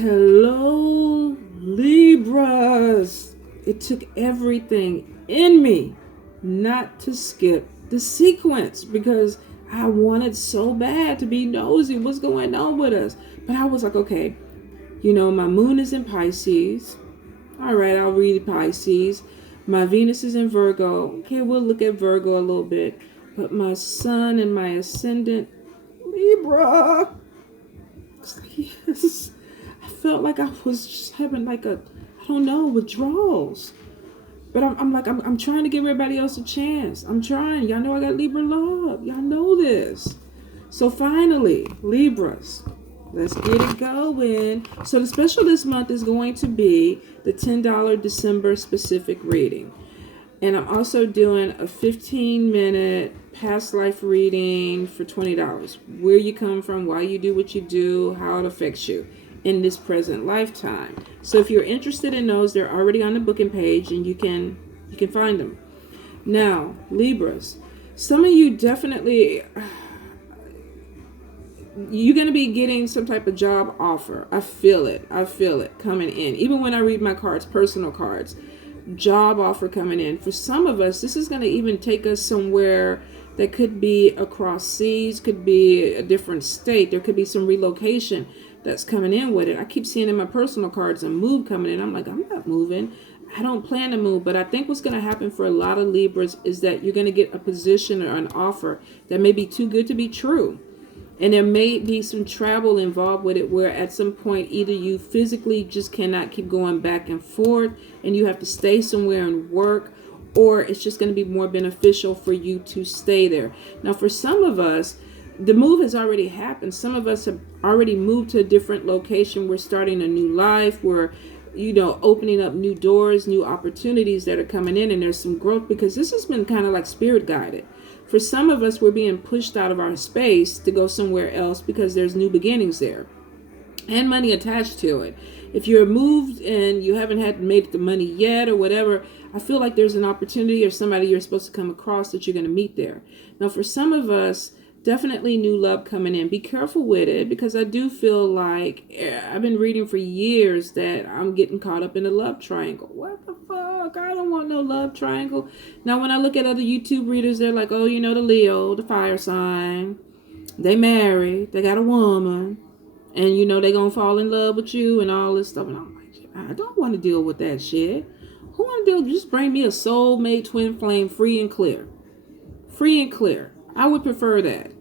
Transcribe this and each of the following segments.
Hello, Libras. It took everything in me not to skip the sequence because I wanted so bad to be nosy what's going on with us. But I was like, okay, my moon is in Pisces. All right, I'll read Pisces. My Venus is in Virgo. Okay, we'll look at Virgo a little bit. But my sun and my ascendant, Libra. Yes. I felt like I was just having withdrawals. But I'm trying to give everybody else a chance. I'm trying. Y'all know I got Libra love. Y'all know this. So finally, Libras, let's get it going. So the special this month is going to be the $10 December specific reading. And I'm also doing a 15-minute past life reading for $20. Where you come from, why you do what you do, how it affects you in this present lifetime. So if you're interested in those, they're already on the booking page and you can find them. Now, Libras, some of you definitely, you're going to be getting some type of job offer. I feel it coming in. Even when I read my cards, personal cards, job offer coming in. For some of us, this is going to even take us somewhere that could be across seas, could be a different state. There could be some relocation that's coming in with it. I keep seeing in my personal cards a move coming in. I'm like, I'm not moving. I don't plan to move. But I think what's going to happen for a lot of Libras is that you're going to get a position or an offer that may be too good to be true. And there may be some travel involved with it where at some point either you physically just cannot keep going back and forth and you have to stay somewhere and work, or it's just going to be more beneficial for you to stay there. Now, for some of us, the move has already happened. Some of us have already moved to a different location. We're starting a new life. We're, opening up new doors, new opportunities that are coming in, and there's some growth because this has been kind of like spirit guided. For some of us, we're being pushed out of our space to go somewhere else because there's new beginnings there and money attached to it. If you're moved and you haven't had made the money yet or whatever, I feel like there's an opportunity or somebody you're supposed to come across that you're going to meet there. Now, for some of us, definitely new love coming in. Be careful with it because I do feel like I've been reading for years that I'm getting caught up in a love triangle. What the fuck? I don't want no love triangle. Now, when I look at other YouTube readers, they're like, oh, the Leo, the fire sign, they married, they got a woman, and they gonna fall in love with you and all this stuff. And I'm like, I don't want to deal with that shit. Who want to deal? Just bring me a soulmate twin flame, free and clear. Free and clear. I would prefer that.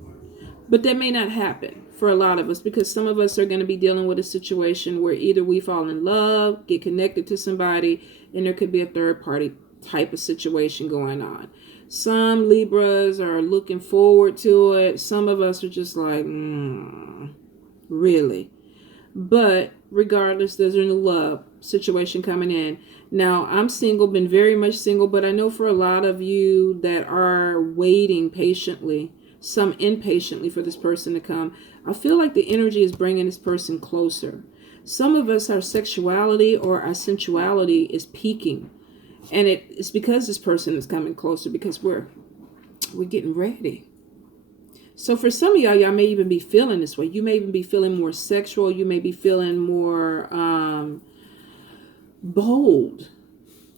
But that may not happen for a lot of us because some of us are going to be dealing with a situation where either we fall in love, get connected to somebody, and there could be a third party type of situation going on. Some Libras are looking forward to it. Some of us are just like, really? But regardless, there's a new love situation coming in. Now, I'm single, been very much single, but I know for a lot of you that are waiting patiently, some impatiently for this person to come, I feel like the energy is bringing this person closer. Some of us, our sexuality or our sensuality is peaking. And it's because this person is coming closer because we're getting ready. So for some of y'all may even be feeling this way. You may even be feeling more sexual. You may be feeling more bold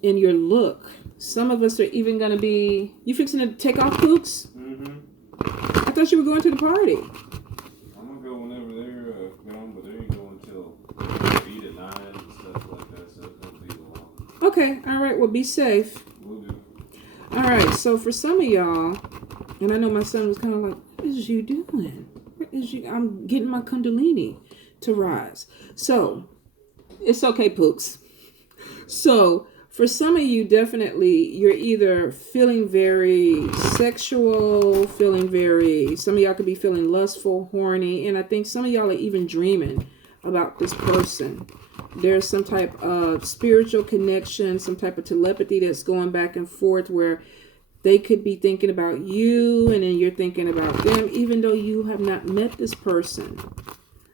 in your look. Some of us are even going to be... You fixing to take off, Kooks? Mm-hmm. I thought you were going to the party. I'm going to go whenever they're gone, but they ain't going until 8 at 9 and stuff like that, so it's going to be long. Okay, all right, well, be safe. Will do. All right, so for some of y'all, and I know my son was kind of like, what is you doing? Where is you? I'm getting my kundalini to rise. So, it's okay, Pooks. So, for some of you, definitely, you're either feeling very sexual, some of y'all could be feeling lustful, horny, and I think some of y'all are even dreaming about this person. There's some type of spiritual connection, some type of telepathy that's going back and forth where they could be thinking about you and then you're thinking about them, even though you have not met this person.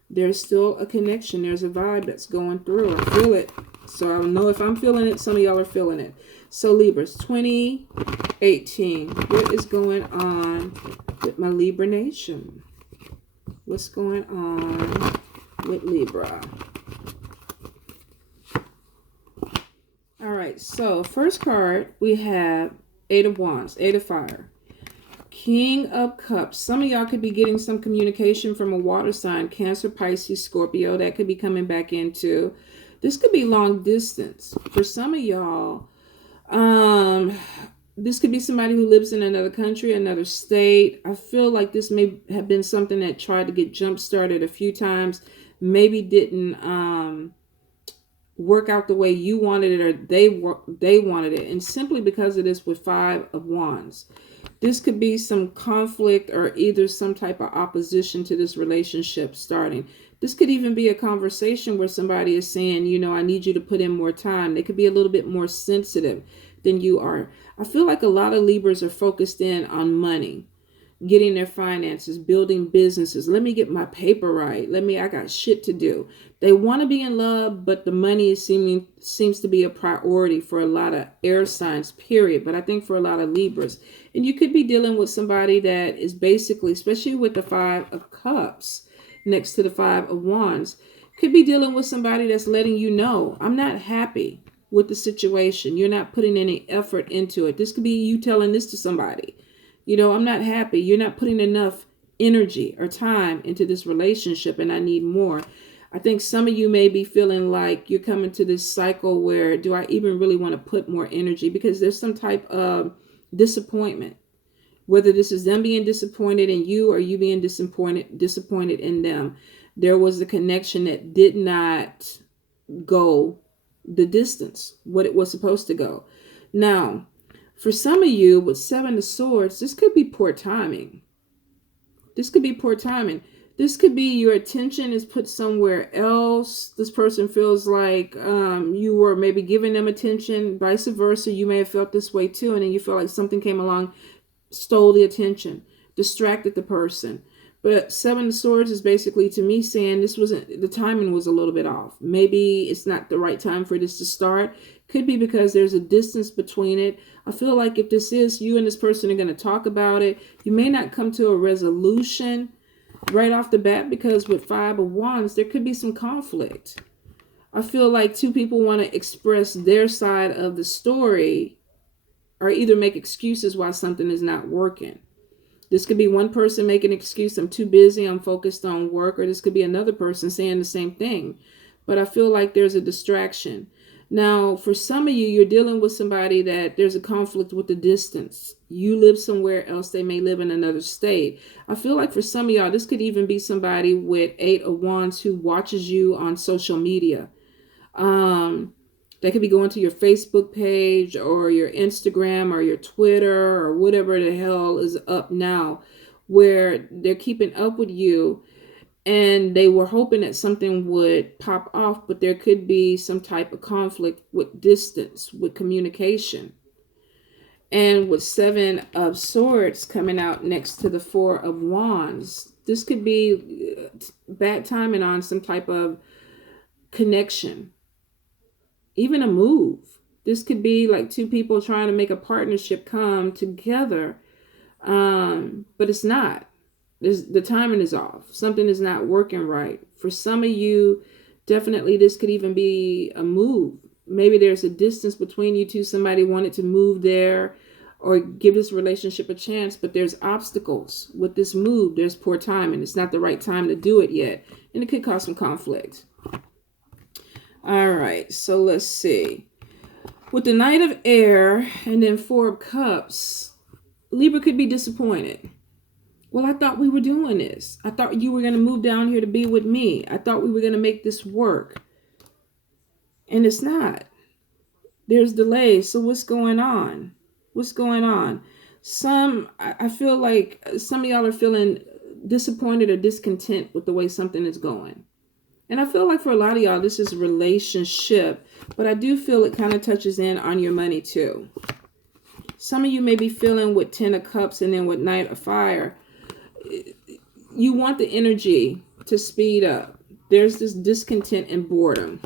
There's still a connection. There's a vibe that's going through. I feel it. So I don't know if I'm feeling it. Some of y'all are feeling it. So Libras, 2018. What is going on with my Libra Nation? What's going on with Libra? right. So first card we have Eight of Wands, Eight of Fire. King of Cups. Some of y'all could be getting some communication from a water sign, Cancer, Pisces, Scorpio. That could be coming back into. This could be long distance. For some of y'all, this could be somebody who lives in another country, another state. I feel like this may have been something that tried to get jump started a few times. Maybe didn't work out the way you wanted it or they wanted it. And simply because of this with Five of Wands. This could be some conflict or either some type of opposition to this relationship starting. This could even be a conversation where somebody is saying, you know, I need you to put in more time. They could be a little bit more sensitive than you are. I feel like a lot of Libras are focused in on money, getting their finances, building businesses. Let me get my paper right. I got shit to do. They want to be in love, but the money seems to be a priority for a lot of air signs, period. But I think for a lot of Libras. And you could be dealing with somebody that is basically, especially with the Five of Cups next to the Five of Wands, could be dealing with somebody that's letting you know, I'm not happy with the situation. You're not putting any effort into it. This could be you telling this to somebody. You know, I'm not happy. You're not putting enough energy or time into this relationship and I need more. I think some of you may be feeling like you're coming to this cycle where do I even really want to put more energy? Because there's some type of disappointment. Whether this is them being disappointed in you or you being disappointed in them. There was a connection that did not go the distance, what it was supposed to go. Now, for some of you with Seven of Swords, this could be poor timing. This could be poor timing. This could be your attention is put somewhere else. This person feels like you were maybe giving them attention, vice versa. You may have felt this way too. And then you feel like something came along, stole the attention, distracted the person. But Seven of Swords is basically to me saying the timing was a little bit off. Maybe it's not the right time for this to start. Could be because there's a distance between it. I feel like if this is, you and this person are going to talk about it. You may not come to a resolution right off the bat because with Five of Wands, there could be some conflict. I feel like two people want to express their side of the story or either make excuses why something is not working. This could be one person making an excuse, I'm too busy, I'm focused on work, or this could be another person saying the same thing. But I feel like there's a distraction. Now, for some of you, you're dealing with somebody that there's a conflict with the distance. You live somewhere else, they may live in another state. I feel like for some of y'all, this could even be somebody with Eight of Wands who watches you on social media. They could be going to your Facebook page or your Instagram or your Twitter or whatever the hell is up now, where they're keeping up with you and they were hoping that something would pop off, but there could be some type of conflict with distance, with communication. And with Seven of Swords coming out next to the Four of Wands, this could be bad timing on some type of connection. Even a move. This could be like two people trying to make a partnership come together. But it's not. The timing is off. Something is not working right. For some of you, definitely this could even be a move. Maybe there's a distance between you two. Somebody wanted to move there or give this relationship a chance, but there's obstacles with this move. There's poor timing. It's not the right time to do it yet. And it could cause some conflict. All right, so let's see. With the Knight of Air and then Four of Cups, Libra could be disappointed. Well, I thought we were doing this. I thought you were going to move down here to be with me. I thought we were going to make this work. And it's not. There's delays. So what's going on? What's going on? I feel like some of y'all are feeling disappointed or discontent with the way something is going. And I feel like for a lot of y'all, this is a relationship, but I do feel it kind of touches in on your money too. Some of you may be feeling with Ten of Cups and then with Knight of Fire. You want the energy to speed up. There's this discontent and boredom.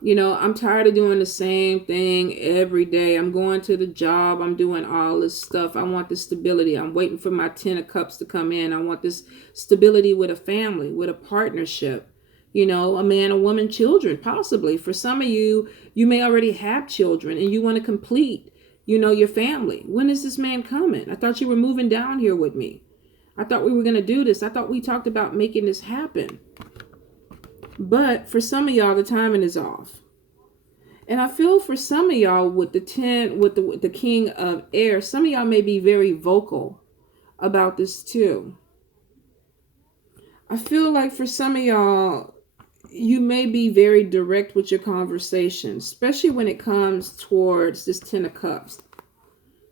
You know, I'm tired of doing the same thing every day. I'm going to the job. I'm doing all this stuff. I want this stability. I'm waiting for my Ten of Cups to come in. I want this stability with a family, with a partnership. You know, a man, a woman, children, possibly. For some of you, you may already have children and you want to complete, you know, your family. When is this man coming? I thought you were moving down here with me. I thought we were going to do this. I thought we talked about making this happen. But for some of y'all, the timing is off. And I feel for some of y'all with the King of Air, some of y'all may be very vocal about this too. I feel like for some of y'all, you may be very direct with your conversation, especially when it comes towards this 10 of Cups.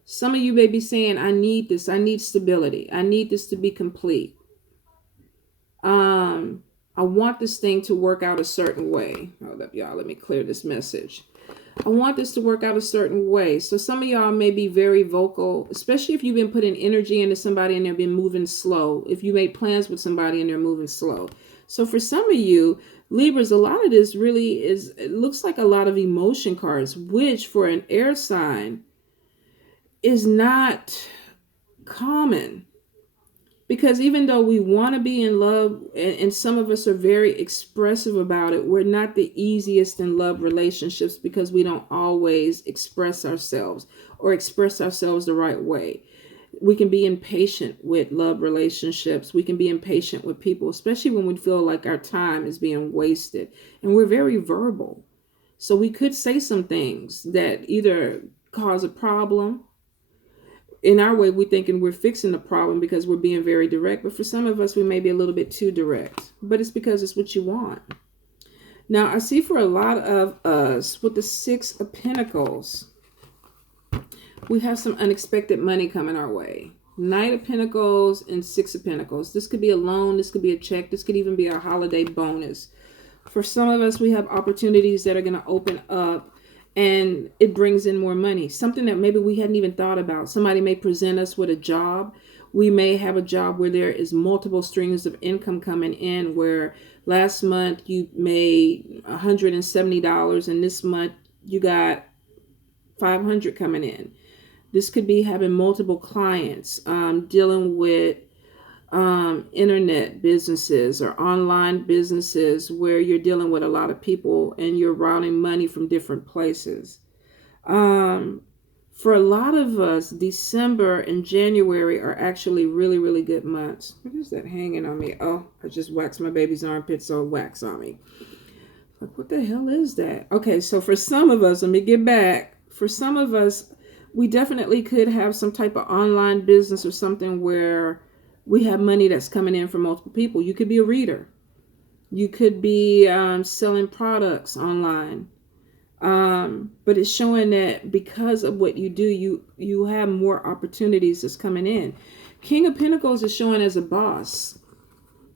Some of you may be saying, I need this. I need stability. I need this to be complete. I want this thing to work out a certain way. Hold up, y'all. Let me clear this message. I want this to work out a certain way. So some of y'all may be very vocal, especially if you've been putting energy into somebody and they've been moving slow. If you made plans with somebody and they're moving slow. So for some of you, Libras, a lot of this really is, it looks like a lot of emotion cards, which for an air sign is not common. Because even though we want to be in love, and some of us are very expressive about it, we're not the easiest in love relationships because we don't always express ourselves or express ourselves the right way. We can be impatient with love relationships. We can be impatient with people, especially when we feel like our time is being wasted. And we're very verbal. So we could say some things that either cause a problem. In our way, we're thinking we're fixing the problem because we're being very direct. But for some of us, we may be a little bit too direct. But it's because it's what you want. Now, I see for a lot of us, with the 6 of Pentacles, we have some unexpected money coming our way. Knight of Pentacles and 6 of Pentacles. This could be a loan. This could be a check. This could even be a holiday bonus. For some of us, we have opportunities that are going to open up. And it brings in more money, something that maybe we hadn't even thought about. Somebody may present us with a job. We may have a job where there is multiple streams of income coming in, where last month you made $170 and this month you got $500 coming in. This could be having multiple clients, dealing with internet businesses or online businesses where you're dealing with a lot of people and you're routing money from different places. For a lot of us, December and January are actually really, really good months. What is that hanging on me? Oh, I just waxed my baby's armpit, so wax on me. Like, what the hell is that? Okay, so for some of us, let me get back. For some of us, we definitely could have some type of online business or something where we have money that's coming in from multiple people. You could be a reader. You could be selling products online. But it's showing that because of what you do, you have more opportunities that's coming in. King of Pentacles is showing as a boss.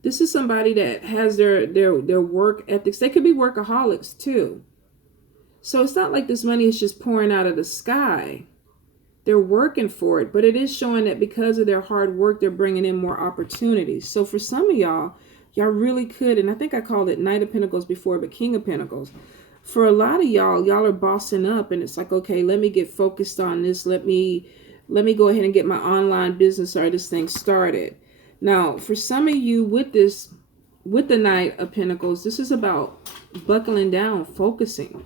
This is somebody that has their work ethics. They could be workaholics too. So it's not like this money is just pouring out of the sky. They're working for it, but it is showing that because of their hard work, they're bringing in more opportunities. So for some of y'all really could, and I think I called it Knight of Pentacles before, but King of Pentacles. For a lot of y'all are bossing up, and it's like, okay, let me get focused on this. Let me go ahead and get my online business or this thing started. Now, for some of you with the Knight of Pentacles, this is about buckling down, focusing.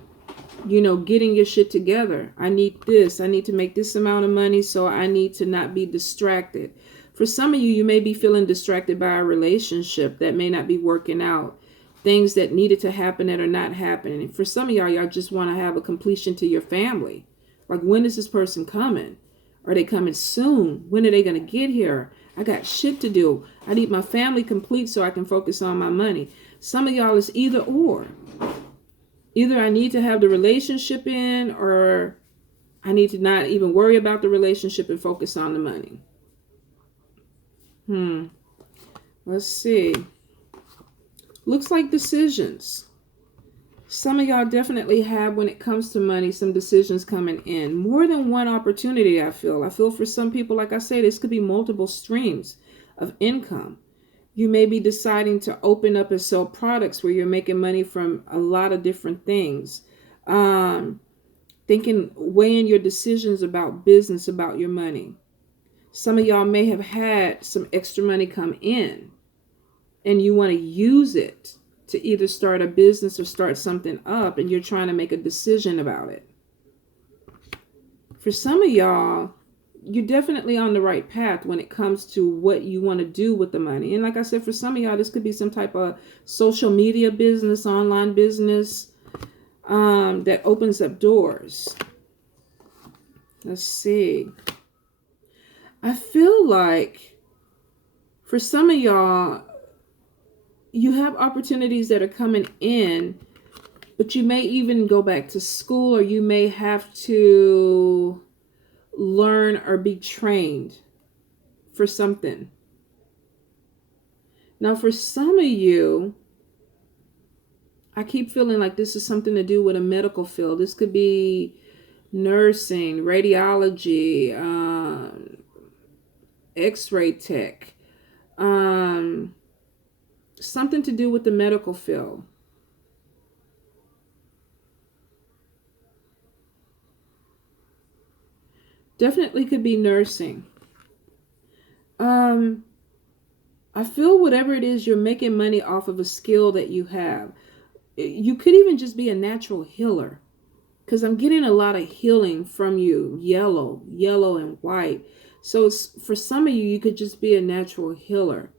You know, getting your shit together. I need this. I need to make this amount of money, so I need to not be distracted. For some of you, you may be feeling distracted by a relationship that may not be working out. Things that needed to happen that are not happening. And for some of y'all just want to have a completion to your family. Like, when is this person coming? Are they coming soon? When are they going to get here? I got shit to do. I need my family complete so I can focus on my money. Some of y'all is either or. Either I need to have the relationship in, or I need to not even worry about the relationship and focus on the money. Let's see. Looks like decisions. Some of y'all definitely have, when it comes to money, some decisions coming in. More than one opportunity, I feel. I feel for some people, like I say, this could be multiple streams of income. You may be deciding to open up and sell products where you're making money from a lot of different things. Weighing your decisions about business, about your money. Some of y'all may have had some extra money come in and you want to use it to either start a business or start something up, and you're trying to make a decision about it. For some of y'all, you're definitely on the right path when it comes to what you want to do with the money. And like I said, for some of y'all, this could be some type of social media business, online business, that opens up doors. Let's see. I feel like for some of y'all, you have opportunities that are coming in, but you may even go back to school, or you may have to learn or be trained for something. Now, for some of you, I keep feeling like this is something to do with a medical field. This could be nursing, radiology, x-ray tech, something to do with the medical field. Definitely could be nursing. I feel whatever it is, you're making money off of a skill that you have. You could even just be a natural healer, because I'm getting a lot of healing from you. Yellow and white. So for some of you, you could just be a natural healer.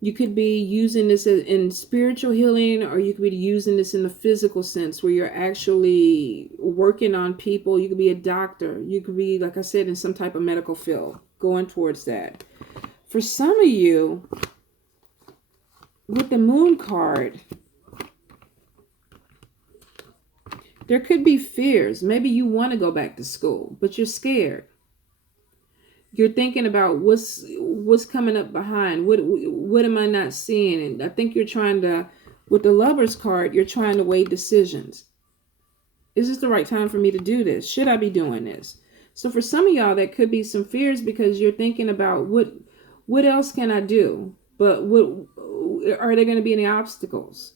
You could be using this in spiritual healing, or you could be using this in the physical sense where you're actually working on people. You could be a doctor. You could be, like I said, in some type of medical field, going towards that. For some of you, with the Moon card, there could be fears. Maybe you want to go back to school, but you're scared. You're thinking about what's coming up behind. What am I not seeing? And I think you're trying to, with the Lovers card, you're trying to weigh decisions. Is this the right time for me to do this? Should I be doing this? So for some of y'all, that could be some fears, because you're thinking about what else can I do? But are there going to be any obstacles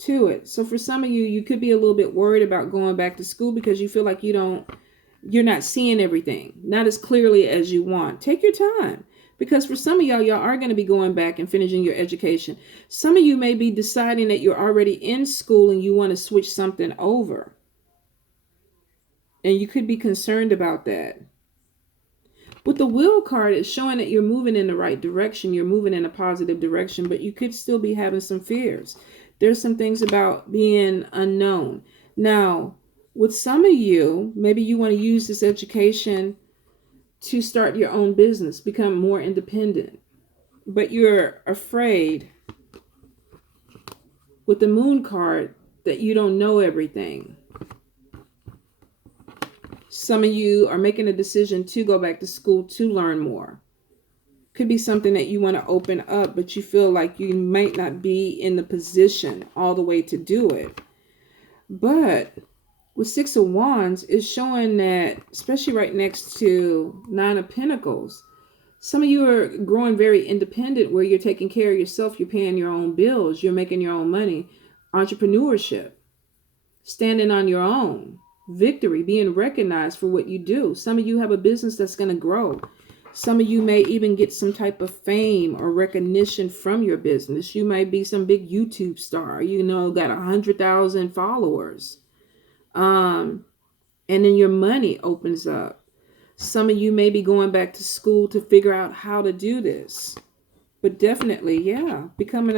to it? So for some of you, you could be a little bit worried about going back to school because you feel like you're not seeing everything, not as clearly as you want. Take your time, because for some of y'all are going to be going back and finishing your education. Some of you may be deciding that you're already in school and you want to switch something over. And you could be concerned about that. With the Wheel card, it's showing that you're moving in the right direction. You're moving in a positive direction, but you could still be having some fears. There's some things about being unknown. Now, with some of you, maybe you want to use this education to start your own business, become more independent, but you're afraid with the Moon card that you don't know everything. Some of you are making a decision to go back to school to learn more. Could be something that you want to open up, but you feel like you might not be in the position all the way to do it. But with Six of Wands, it's showing that, especially right next to Nine of Pentacles, some of you are growing very independent, where you're taking care of yourself, you're paying your own bills, you're making your own money. Entrepreneurship, standing on your own, victory, being recognized for what you do. Some of you have a business that's going to grow. Some of you may even get some type of fame or recognition from your business. You might be some big YouTube star, got 100,000 followers. And then your money opens up. Some of you may be going back to school to figure out how to do this. But definitely, yeah, becoming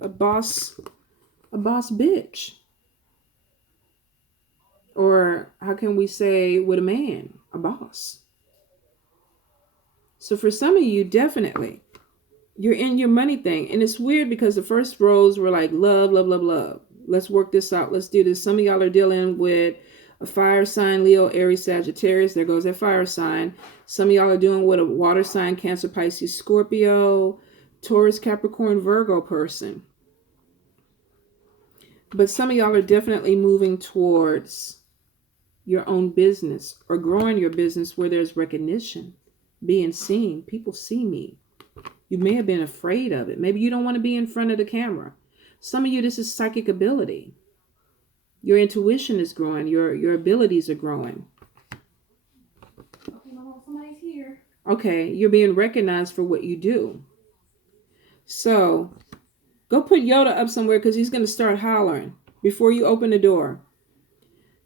a boss bitch. Or how can we say with a man, a boss? So for some of you, definitely, you're in your money thing. And it's weird because the first rows were like love, love, love, love. Let's work this out. Let's do this. Some of y'all are dealing with a fire sign, Leo, Aries, Sagittarius. There goes that fire sign. Some of y'all are dealing with a water sign, Cancer, Pisces, Scorpio, Taurus, Capricorn, Virgo person. But some of y'all are definitely moving towards your own business or growing your business where there's recognition, being seen. People see me. You may have been afraid of it. Maybe you don't want to be in front of the camera. Some of you, this is psychic ability. Your intuition is growing. Your abilities are growing. Somebody's here. Okay, you're being recognized for what you do. So Go put Yoda up somewhere because he's going to start hollering before you open the door.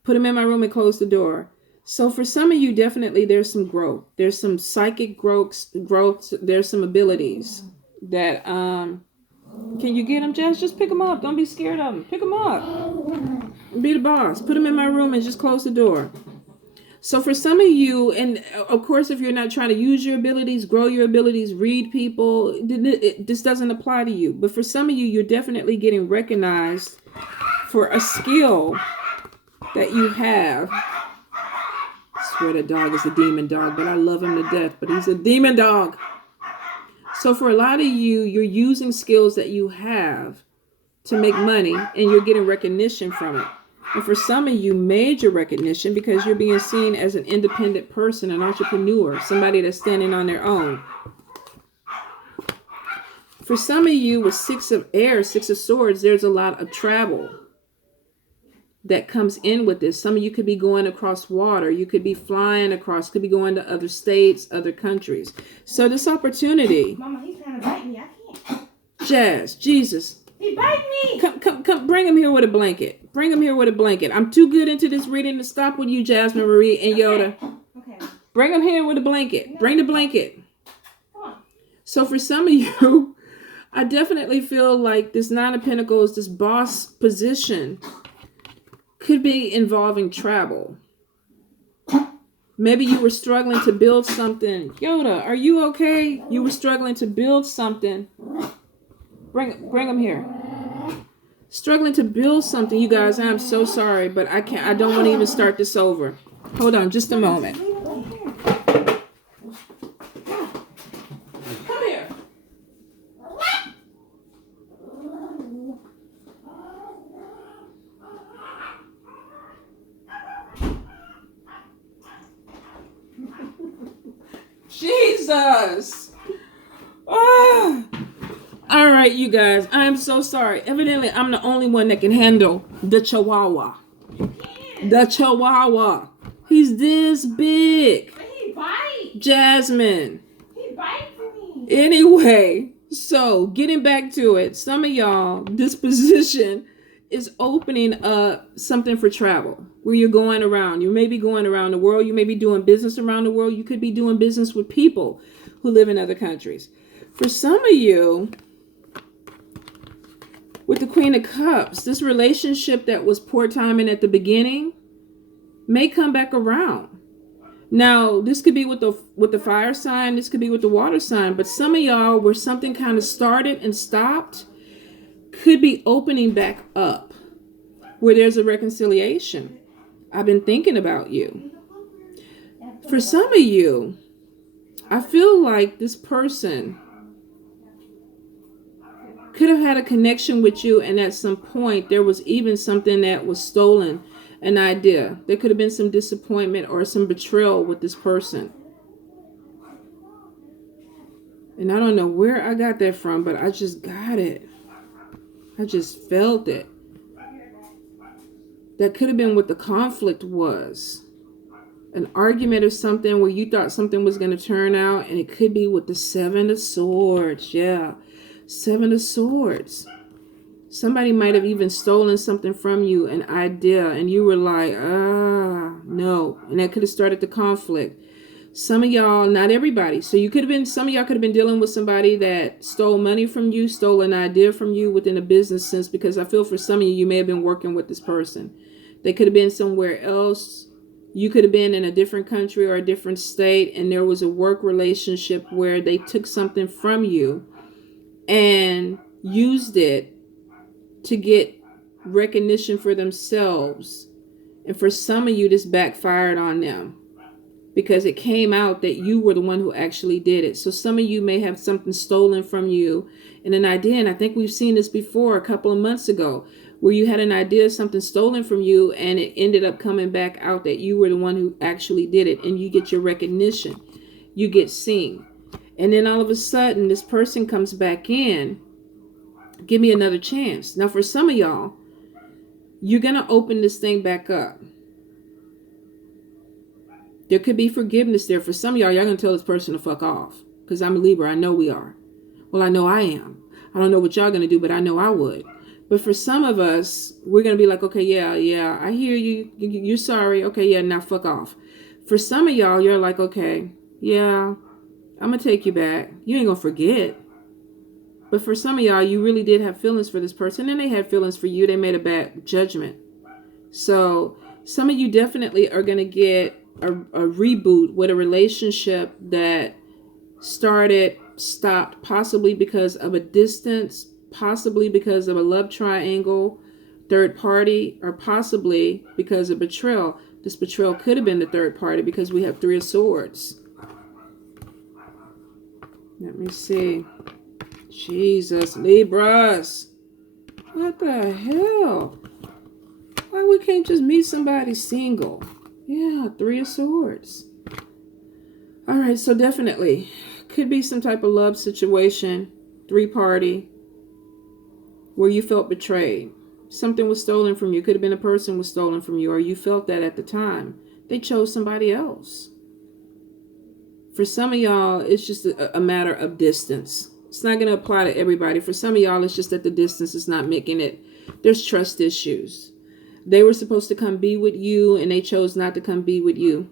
Put him in my room and close the door. So for some of you, definitely there's some growth. There's some psychic growth. There's some abilities that, can you get them, Jess? Just pick them up. Don't be scared of them. Pick them up. Be the boss. Put them in my room and just close the door. So for some of you, and of course, if you're not trying to use your abilities, grow your abilities, read people, this doesn't apply to you. But for some of you, you're definitely getting recognized for a skill that you have. I swear the dog is a demon dog, but I love him to death, but he's a demon dog. So for a lot of you, you're using skills that you have to make money, and you're getting recognition from it. And for some of you, major recognition because you're being seen as an independent person, an entrepreneur, somebody that's standing on their own. For some of you with Six of Air, Six of Swords, there's a lot of travel that comes in with this. Some of you could be going across water. You could be flying across, could be going to other states, other countries. So this opportunity. Mama, he's trying to bite me. I can't. Jazz, Jesus. He bite me. Come, bring him here with a blanket. Bring him here with a blanket. I'm too good into this reading to stop with you, Jasmine Marie and Yoda. Okay. Bring him here with a blanket. Bring the blanket. Come on. So for some of you, I definitely feel like this Nine of Pentacles, this boss position, could be involving travel. Maybe you were struggling to build something. Yoda, are you okay? You were struggling to build something. Bring him here. Struggling to build something, you guys. I'm so sorry, but I can't. I don't want to even start this over. Hold on, just a moment. Come here. Jesus. Ah. All right, you guys. I'm so sorry. Evidently, I'm the only one that can handle the Chihuahua. The Chihuahua. He's this big. But he bites. Jasmine. He bites me. Anyway, so getting back to it, some of y'all, this position is opening up something for travel where you're going around. You may be going around the world. You may be doing business around the world. You could be doing business with people who live in other countries. For some of you, with the Queen of Cups, this relationship that was poor timing at the beginning may come back around. Now, this could be with the fire sign. This could be with the water sign. But some of y'all, where something kind of started and stopped, could be opening back up where there's a reconciliation. I've been thinking about you. For some of you, I feel like this person could have had a connection with you, and at some point there was even something that was stolen, an idea. There could have been some disappointment or some betrayal with this person. And I don't know where I got that from, but I just got it. I just felt it. That could have been what the conflict was. An argument or something where you thought something was going to turn out, and it could be with the Seven of Swords. Yeah. Seven of Swords. Somebody might have even stolen something from you, an idea, and you were like, no. And that could have started the conflict. Some of y'all, not everybody. So some of y'all could have been dealing with somebody that stole money from you, stole an idea from you within a business sense, because I feel for some of you, you may have been working with this person. They could have been somewhere else. You could have been in a different country or a different state, and there was a work relationship where they took something from you and used it to get recognition for themselves. And for some of you, this backfired on them because it came out that you were the one who actually did it. So some of you may have something stolen from you and an idea. And I think we've seen this before a couple of months ago, where you had an idea, something stolen from you, and it ended up coming back out that you were the one who actually did it. And you get your recognition. You get seen. And then all of a sudden, this person comes back in. Give me another chance. Now, for some of y'all, you're going to open this thing back up. There could be forgiveness there. For some of y'all, y'all going to tell this person to fuck off. Because I'm a Libra. I know we are. Well, I know I am. I don't know what y'all going to do, but I know I would. But for some of us, we're going to be like, okay, yeah, I hear you. You're sorry. Okay, yeah, now fuck off. For some of y'all, you're like, okay, yeah, I'm going to take you back. You ain't going to forget. But for some of y'all, you really did have feelings for this person, and they had feelings for you. They made a bad judgment. So some of you definitely are going to get a reboot with a relationship that stopped, possibly because of a distance, possibly because of a love triangle, third party, or possibly because of betrayal. This betrayal could have been the third party because we have 3 of Swords. Let me see. Jesus, Libras. What the hell? Why we can't just meet somebody single? Yeah, 3 of Swords. All right, so definitely could be some type of love situation, 3-party, where you felt betrayed. Something was stolen from you. Could have been a person was stolen from you, or you felt that at the time. They chose somebody else. For some of y'all, it's just a matter of distance. It's not going to apply to everybody. For some of y'all, it's just that the distance is not making it. There's trust issues. They were supposed to come be with you, and they chose not to come be with you.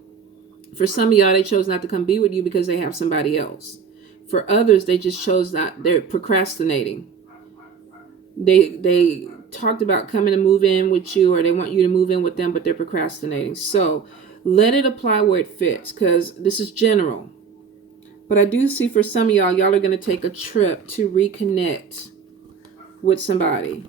For some of y'all, they chose not to come be with you because they have somebody else. For others, they just chose not. They're procrastinating. They talked about coming to move in with you, or they want you to move in with them, but they're procrastinating. So let it apply where it fits, because this is general. But I do see for some of y'all are going to take a trip to reconnect with somebody.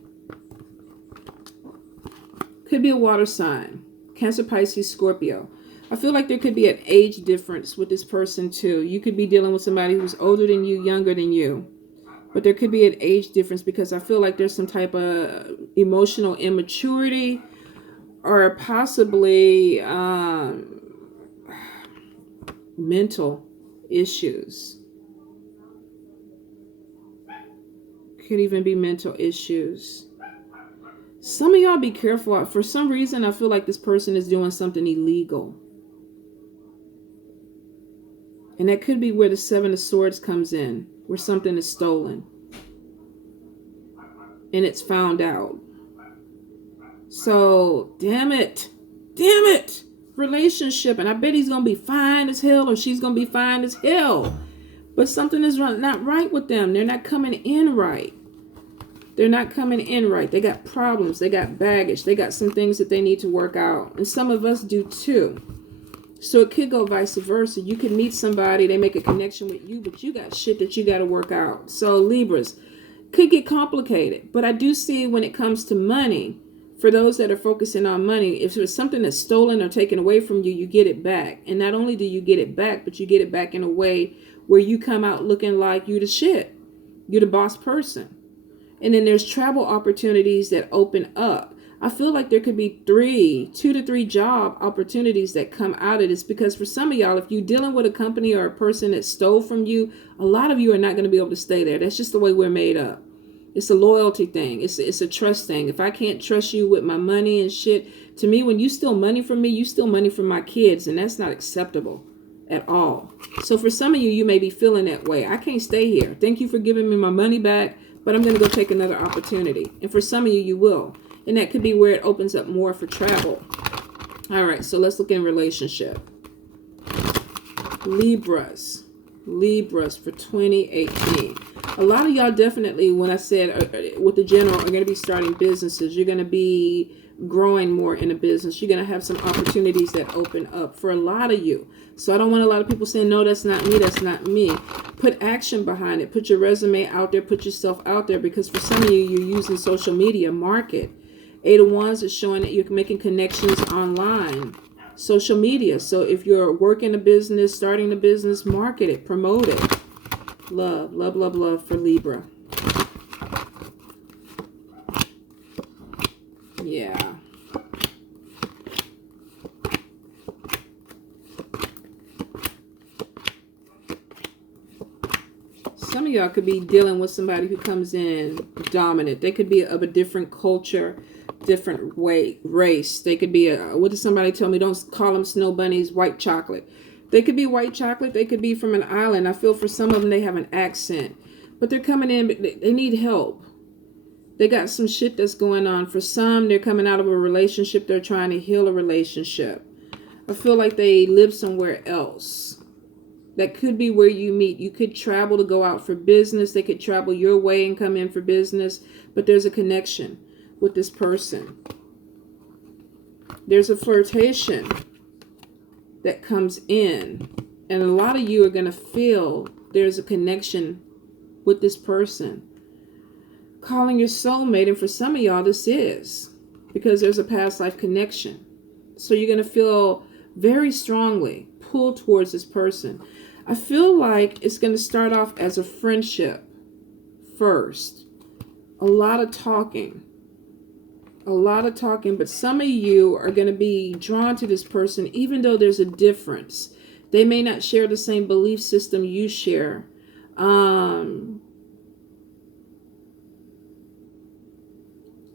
Could be a water sign. Cancer, Pisces, Scorpio. I feel like there could be an age difference with this person too. You could be dealing with somebody who's older than you, younger than you. But there could be an age difference because I feel like there's some type of emotional immaturity, or possibly mental issues. Could even be mental issues. Some of y'all be careful. For some reason, I feel like this person is doing something illegal. And that could be where the 7 of Swords comes in, where something is stolen. And it's found out. So, damn it. Relationship. And I bet he's going to be fine as hell, or she's going to be fine as hell. But something is not right with them. They're not coming in right. They got problems. They got baggage. They got some things that they need to work out. And some of us do too. So it could go vice versa. You could meet somebody, they make a connection with you, but you got shit that you got to work out. So Libras, could get complicated. But I do see when it comes to money, for those that are focusing on money, if it's something that's stolen or taken away from you, you get it back. And not only do you get it back, but you get it back in a way where you come out looking like you the shit. You're the boss person. And then there's travel opportunities that open up. I feel like there could be 2 to 3 job opportunities that come out of this, because for some of y'all, if you're dealing with a company or a person that stole from you, a lot of you are not going to be able to stay there. That's just the way we're made up. It's a loyalty thing. It's a trust thing. If I can't trust you with my money and shit, to me, when you steal money from me, you steal money from my kids, and that's not acceptable at all. So for some of you, you may be feeling that way. I can't stay here. Thank you for giving me my money back, but I'm going to go take another opportunity. And for some of you, you will. And that could be where it opens up more for travel. All right, so let's look in relationship. Libras for 2018. A lot of y'all definitely, when I said with the general, are going to be starting businesses. You're going to be growing more in a business. You're going to have some opportunities that open up for a lot of you. So I don't want a lot of people saying, no, that's not me. That's not me. Put action behind it. Put your resume out there. Put yourself out there, because for some of you, you're using social media. Market. 8 of Wands is showing that you're making connections online. Social media. So if you're working a business, starting a business, market it. Promote it. Love for Libra. Yeah. Some of y'all could be dealing with somebody who comes in dominant. They could be of a different culture, different race. They could be what did somebody tell me? Don't call them snow bunnies, white chocolate. They could be white chocolate. They could be from an island. I feel for some of them they have an accent. but they're coming in, but they need help. They got some shit that's going on. For some, they're coming out of a relationship. They're trying to heal a relationship. I feel like they live somewhere else. That could be where you meet. You could travel to go out for business. They could travel your way and come in for business. But there's a connection with this person. There's a flirtation that comes in. And a lot of you are going to feel there's a connection with this person. Calling your soulmate. And for some of y'all, this is. Because there's a past life connection. So you're going to feel very strongly pulled towards this person. I feel like it's going to start off as a friendship first. A lot of talking. But some of you are going to be drawn to this person even though there's a difference. They may not share the same belief system you share.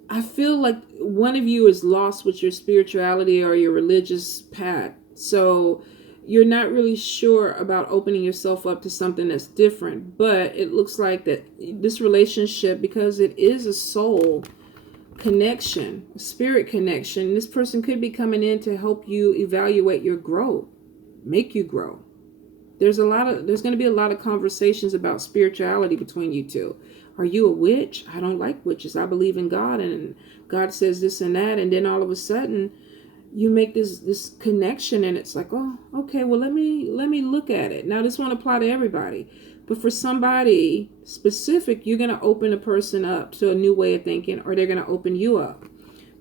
I feel like one of you is lost with your spirituality or your religious path. So you're not really sure about opening yourself up to something that's different. But it looks like that this relationship, because it is a soul connection, a spirit connection, this person could be coming in to help you evaluate your growth, make you grow. There's going to be a lot of conversations about spirituality between you two. Are you a witch? I don't like witches. I believe in God, and God says this and that. And then all of a sudden you make this connection, and it's like, oh, okay, well, let me look at it. Now, this won't apply to everybody, but for somebody specific, you're going to open a person up to a new way of thinking, or they're going to open you up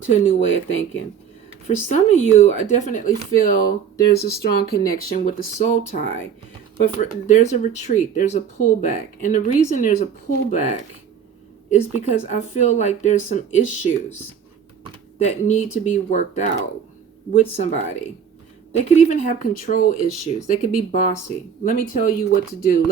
to a new way of thinking. For some of you, I definitely feel there's a strong connection with the soul tie. But there's a retreat, there's a pullback. And the reason there's a pullback is because I feel like there's some issues that need to be worked out with somebody. They could even have control issues. They could be bossy. Let me tell you what to do.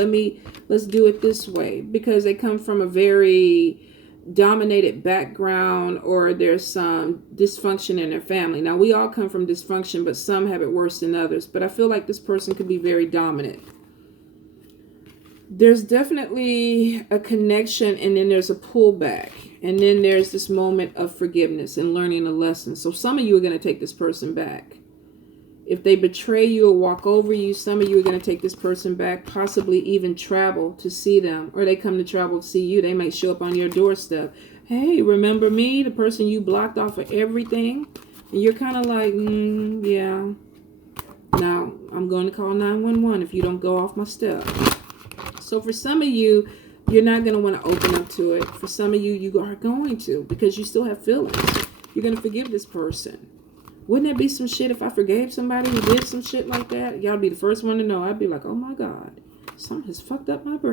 Let's do it this way. Because they come from a very dominated background, or there's some dysfunction in their family. Now, we all come from dysfunction, but some have it worse than others. But I feel like this person could be very dominant. There's definitely a connection, and then there's a pullback, and then there's this moment of forgiveness and learning a lesson. So some of you are going to take this person back. If they betray you or walk over you, some of you are going to take this person back, possibly even travel to see them, or they come to travel to see you. They might show up on your doorstep. Hey, remember me, the person you blocked off of everything? And you're kind of like, yeah. Now, I'm going to call 911 if you don't go off my step. So for some of you, you're not going to want to open up to it. For some of you, you are going to, because you still have feelings. You're going to forgive this person. Wouldn't it be some shit if I forgave somebody who did some shit like that? Y'all be the first one to know. I'd be like, oh my God, something has fucked up my brain.